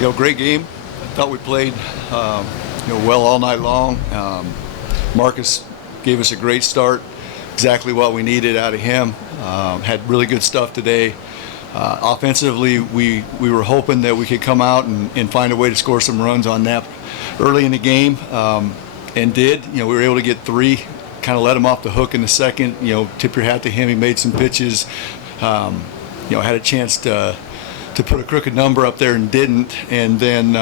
Great game. Thought we played, well all night long. Marcus gave us a great start, exactly what we needed out of him. Had really good stuff today. Offensively, we were hoping that we could come out and find a way to score some runs on that early in the game, and did. We were able to get 3, kind of let him off the hook in the second. Tip your hat to him. He made some pitches. Had a chance to put a crooked number up there and didn't. And then,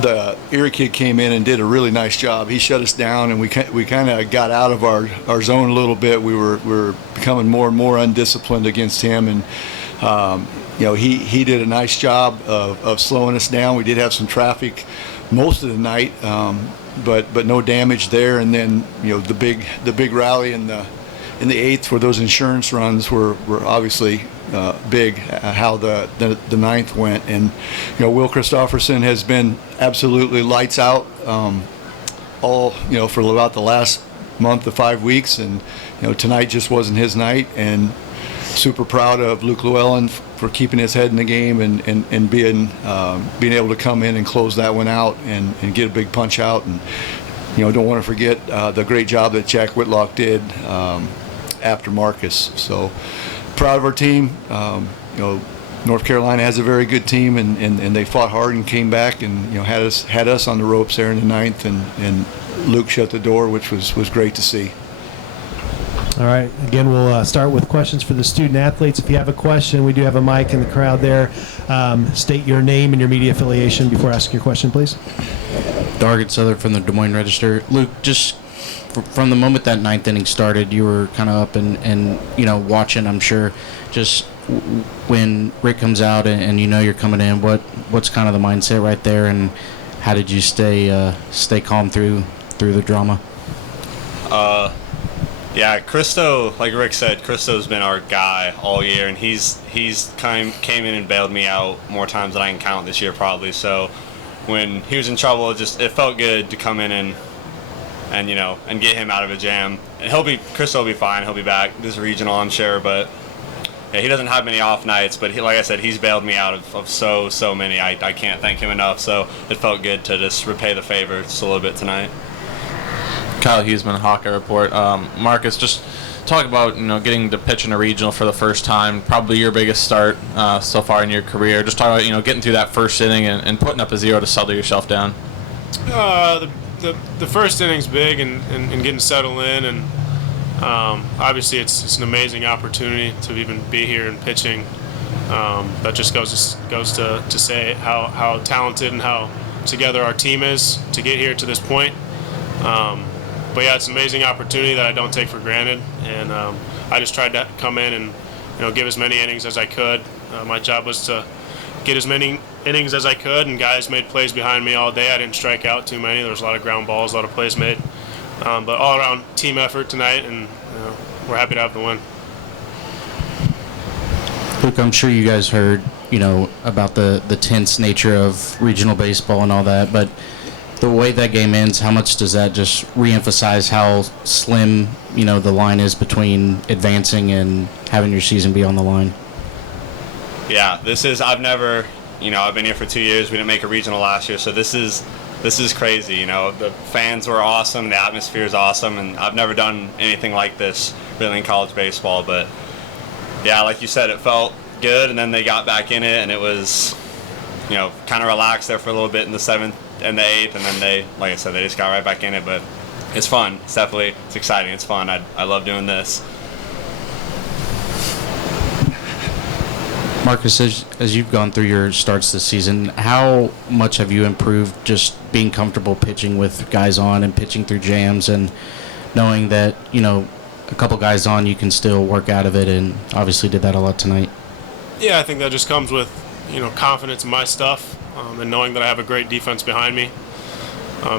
the Erie kid came in and did a really nice job. He shut us down, and we kind of got out of our zone a little bit. We were becoming more and more undisciplined against him, and he did a nice job of slowing us down. We did have some traffic most of the night, but no damage there. And then the big rally in the 8th, where those insurance runs were obviously big, how the 9th went. And Will Christofferson has been absolutely lights out all for about the last month to 5 weeks, and tonight just wasn't his night. And super proud of Luke Llewellyn for keeping his head in the game and being able to come in and close that one out and get a big punch out. And don't want to forget the great job that Jack Whitlock did after Marcus. So proud of our team. North Carolina has a very good team, and they fought hard and came back and had us on the ropes there in the 9th, and Luke shut the door, which was great to see. All right. Again, we'll start with questions for the student athletes. If you have a question, we do have a mic in the crowd there. State your name and your media affiliation before asking your question, please. Dargett Southern from the Des Moines Register. Luke, just from the moment that 9th inning started, you were kind of up and watching, I'm sure. Just when Rick comes out and you're coming in, what's kind of the mindset right there, and how did you stay calm through the drama? Yeah, Christo, like Rick said, Christo's been our guy all year, and he's came in and bailed me out more times than I can count this year probably. So when he was in trouble, it felt good to come in and get him out of a jam. And Christo will be fine. He'll be back this regional, I'm sure, but yeah, he doesn't have many off nights. But like I said, he's bailed me out of so many. I can't thank him enough. So it felt good to just repay the favor just a little bit tonight. Kyle Huseman, Hawkeye Report. Marcus, just talk about getting to pitch in a regional for the first time, probably your biggest start so far in your career. Just talk about getting through that first inning and putting up a 0 to settle yourself down. The first inning's big and getting settled in, and obviously it's an amazing opportunity to even be here and pitching. That just goes to say how talented and how together our team is to get here to this point. But yeah, it's an amazing opportunity that I don't take for granted, and I just tried to come in and give as many innings as I could. My job was to get as many innings as I could, and guys made plays behind me all day. I didn't strike out too many. There was a lot of ground balls, a lot of plays made, but all around team effort tonight, and we're happy to have the win. Luke, I'm sure you guys heard about the tense nature of regional baseball and all that, but the way that game ends, how much does that just reemphasize how slim, the line is between advancing and having your season be on the line? Yeah, I've been here for 2 years. We didn't make a regional last year, so this is crazy. The fans were awesome, the atmosphere is awesome, and I've never done anything like this really in college baseball. But yeah, like you said, it felt good, and then they got back in it, and it was, kind of relaxed there for a little bit in the 7th and the 8th, and then like I said, they just got right back in it. But it's fun. It's exciting. It's fun. I love doing this. Marcus, as you've gone through your starts this season, how much have you improved just being comfortable pitching with guys on and pitching through jams, and knowing that, a couple guys on, you can still work out of it, and obviously did that a lot tonight? Yeah, I think that just comes with, confidence in my stuff, and knowing that I have a great defense behind me.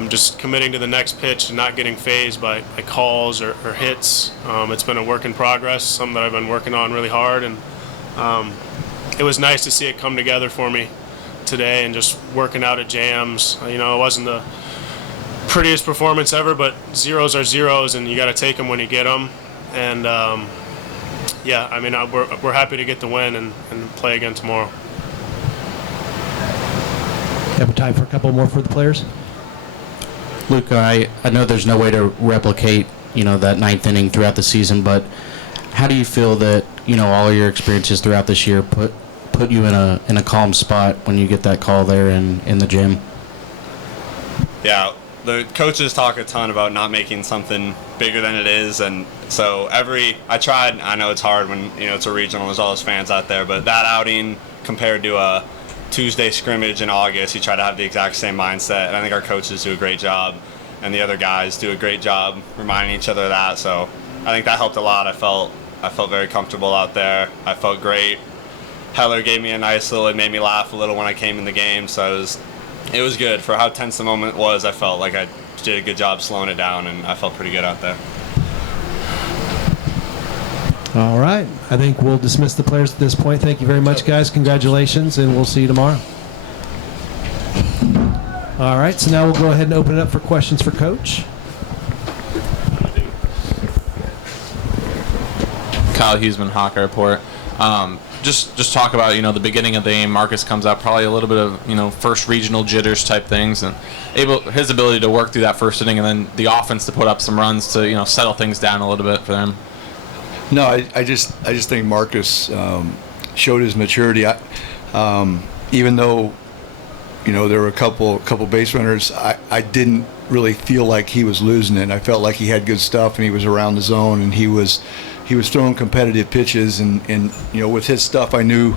Just committing to the next pitch and not getting fazed by calls or hits. It's been a work in progress, something that I've been working on really hard, and it was nice to see it come together for me today and just working out at jams. It wasn't the prettiest performance ever, but zeros are zeros, and you got to take them when you get them. And we're happy to get the win and play again tomorrow. Have time for a couple more for the players? Luke, I know there's no way to replicate, that ninth inning throughout the season, but how do you feel that, all your experiences throughout this year put you in a calm spot when you get that call there in the gym? Yeah, the coaches talk a ton about not making something bigger than it is, and so I know it's hard when, it's a regional, there's all those fans out there, but that outing compared to a Tuesday scrimmage in August, you try to have the exact same mindset, and I think our coaches do a great job, and the other guys do a great job reminding each other of that. So I think that helped a lot. I felt very comfortable out there. I felt great. Heller gave me a nice little, it made me laugh a little when I came in the game, so it was good for how tense the moment was. I felt like I did a good job slowing it down, and I felt pretty good out there. All right. I think we'll dismiss the players at this point. Thank you very much, guys. Congratulations, and we'll see you tomorrow. All right. So now we'll go ahead and open it up for questions for Coach. Kyle Huseman, Hawkeye Report. Just talk about, the beginning of the game. Marcus comes out, probably a little bit of, first regional jitters type things, and his ability to work through that first inning, and then the offense to put up some runs to, settle things down a little bit for them. No, I just think Marcus showed his maturity. Even though, there were a couple base runners, I didn't really feel like he was losing it. I felt like he had good stuff, and he was around the zone, and he was throwing competitive pitches, and with his stuff, I knew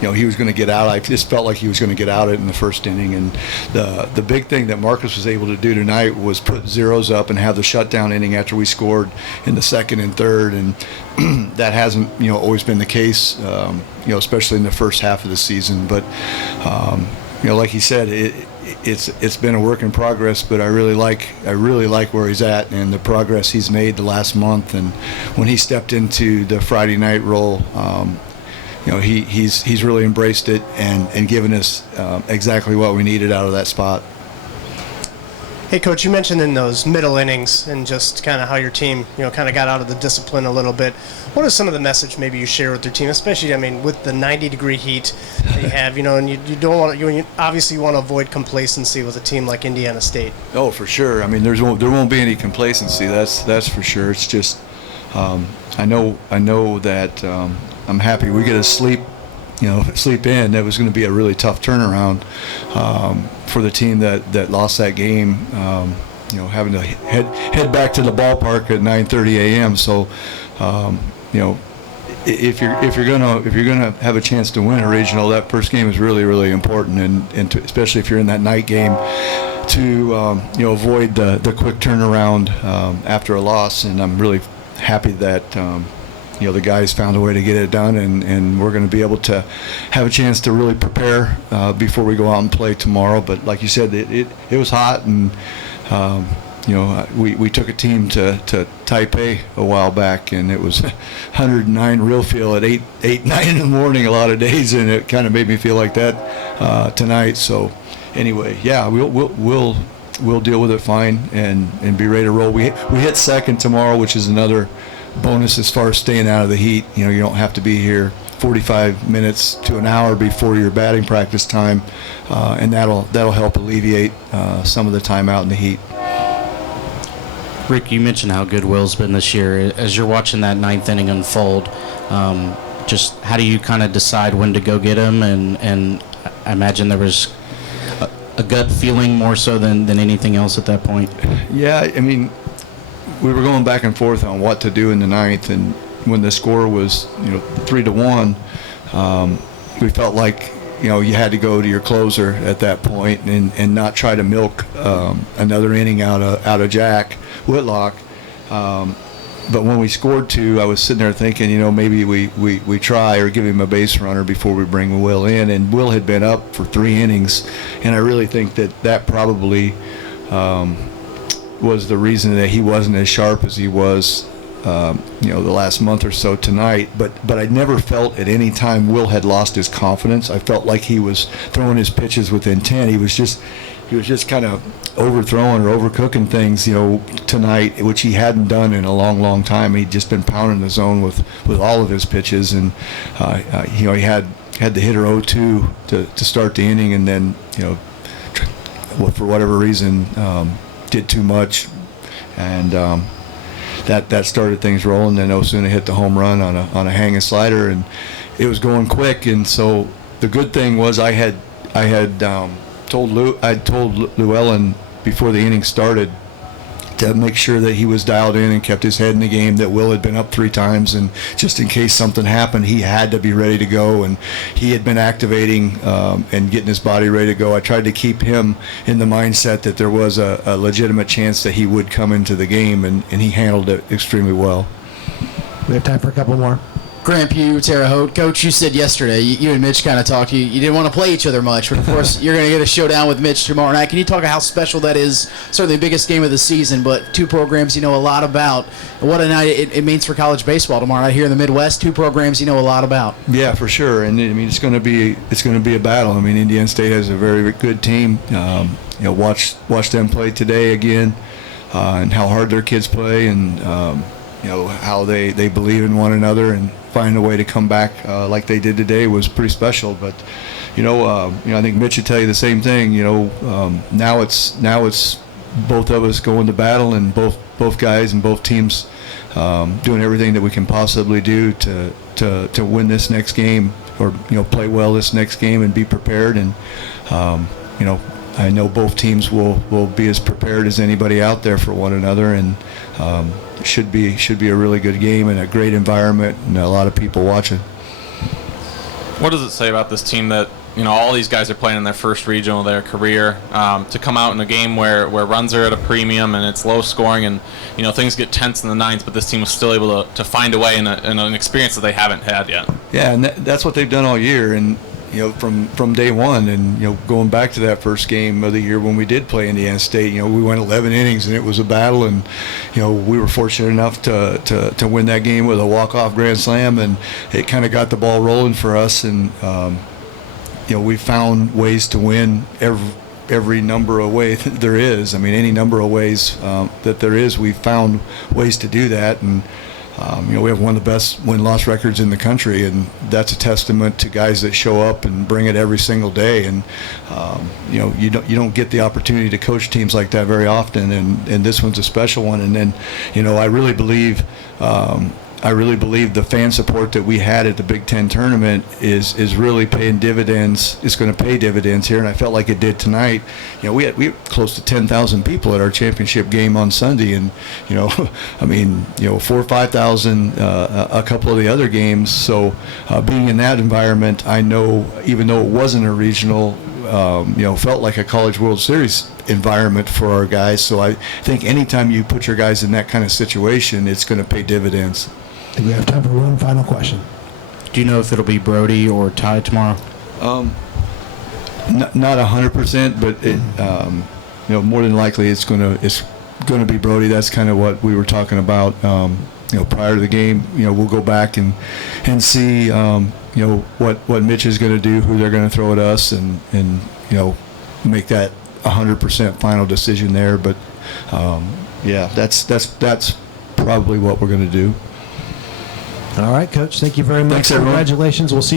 he was going to get out. I just felt like he was going to get out it in the first inning. And the big thing that Marcus was able to do tonight was put zeros up and have the shutdown inning after we scored in the second and third. And that hasn't always been the case, especially in the first half of the season. But like he said, it's been a work in progress, but I really like where he's at and the progress he's made the last month. And when he stepped into the Friday night role, he's really embraced it and given us exactly what we needed out of that spot. Hey, Coach, you mentioned in those middle innings and just kind of how your team, kind of got out of the discipline a little bit. What is some of the message maybe you share with your team, especially, with the 90-degree heat that you have, and you don't want to, you obviously want to avoid complacency with a team like Indiana State. Oh, for sure. There won't be any complacency. That's for sure. It's just I know that I'm happy we get to sleep in. That was going to be a really tough turnaround for the team that lost that game. Having to head back to the ballpark at 9:30 a.m. So, if you're gonna have a chance to win a regional, that first game is really, really important, and especially if you're in that night game, to avoid the quick turnaround after a loss. And I'm really happy that the guys found a way to get it done, and we're going to be able to have a chance to really prepare before we go out and play tomorrow. But like you said, it was hot, and we took a team to Taipei a while back, and it was 109 real feel at 9 in the morning a lot of days, and it kind of made me feel like that tonight. So anyway, yeah, we'll deal with it fine and be ready to roll. We hit second tomorrow, which is another bonus as far as staying out of the heat. You don't have to be here 45 minutes to an hour before your batting practice time, and that'll help alleviate some of the time out in the heat. Rick, you mentioned how good Will's been this year. As you're watching that ninth inning unfold, just how do you kind of decide when to go get him? And I imagine there was a gut feeling more so than anything else at that point. Yeah, we were going back and forth on what to do in the ninth, and when the score was 3-1, we felt like you had to go to your closer at that point and not try to milk another inning out of Jack Whitlock. But when we scored 2, I was sitting there thinking, maybe we try or give him a base runner before we bring Will in. And Will had been up for 3 innings, and I really think that probably was the reason that he wasn't as sharp as he was, the last month or so tonight. But I never felt at any time Will had lost his confidence. I felt like he was throwing his pitches with intent. He was just kind of overthrowing or overcooking things, tonight, which he hadn't done in a long, long time. He'd just been pounding the zone with all of his pitches, and he had had the hitter 0-2 to start the inning, and then for whatever reason did too much, and that started things rolling. Then Osuna hit the home run on a hanging slider, and it was going quick. And so the good thing was I had told Llewellyn before the inning started to make sure that he was dialed in and kept his head in the game, that Will had been up 3 times, and just in case something happened, he had to be ready to go, and he had been activating and getting his body ready to go. I tried to keep him in the mindset that there was a legitimate chance that he would come into the game, and he handled it extremely well. We have time for a couple more. Grant Pugh, Terre Haute. Coach, you said yesterday, you and Mitch kind of talked, you didn't want to play each other much, but of course you're going to get a showdown with Mitch tomorrow night. Can you talk about how special that is? Certainly the biggest game of the season, but 2 programs you know a lot about. What a night it means for college baseball tomorrow night here in the Midwest. 2 programs you know a lot about. Yeah, for sure. And I mean, it's going to be a battle. I mean, Indiana State has a very good team. Watch them play today again, and how hard their kids play, and how they believe in one another and find a way to come back like they did today was pretty special. But I think Mitch would tell you the same thing. Now it's both of us going to battle, and both guys and both teams doing everything that we can possibly do to win this next game, or play well this next game and be prepared. And I know both teams will be as prepared as anybody out there for one another, and should be a really good game and a great environment and a lot of people watching. What does it say about this team that all these guys are playing in their first regional of their career, to come out in a game where runs are at a premium and it's low scoring, and things get tense in the ninth, but this team was still able to find a way in an experience that they haven't had yet? Yeah, and that's what they've done all year, and from day one, and going back to that first game of the year when we did play Indiana State, we went 11 innings and it was a battle, and we were fortunate enough to win that game with a walk-off grand slam, and it kind of got the ball rolling for us, and we found ways to win every number of ways there is. I mean, any number of ways that there is, we found ways to do that, and we have one of the best win-loss records in the country, and that's a testament to guys that show up and bring it every single day. And you don't get the opportunity to coach teams like that very often, and this one's a special one. And then I really believe the fan support that we had at the Big Ten tournament is really paying dividends. It's going to pay dividends here, and I felt like it did tonight. We had close to 10,000 people at our championship game on Sunday, and 4,000 or 5,000 a couple of the other games. So being in that environment, I know, even though it wasn't a regional, felt like a College World Series environment for our guys. So I think anytime you put your guys in that kind of situation, it's going to pay dividends. I think we have time for one final question. Do you know if it'll be Brody or Ty tomorrow? Not 100%, but it, more than likely it's going to be Brody. That's kind of what we were talking about. Prior to the game, we'll go back and see what Mitch is going to do, who they're going to throw at us, and make that 100% final decision there. But that's probably what we're going to do. All right, Coach. Thank you very much. Thanks, everyone. Congratulations. We'll see you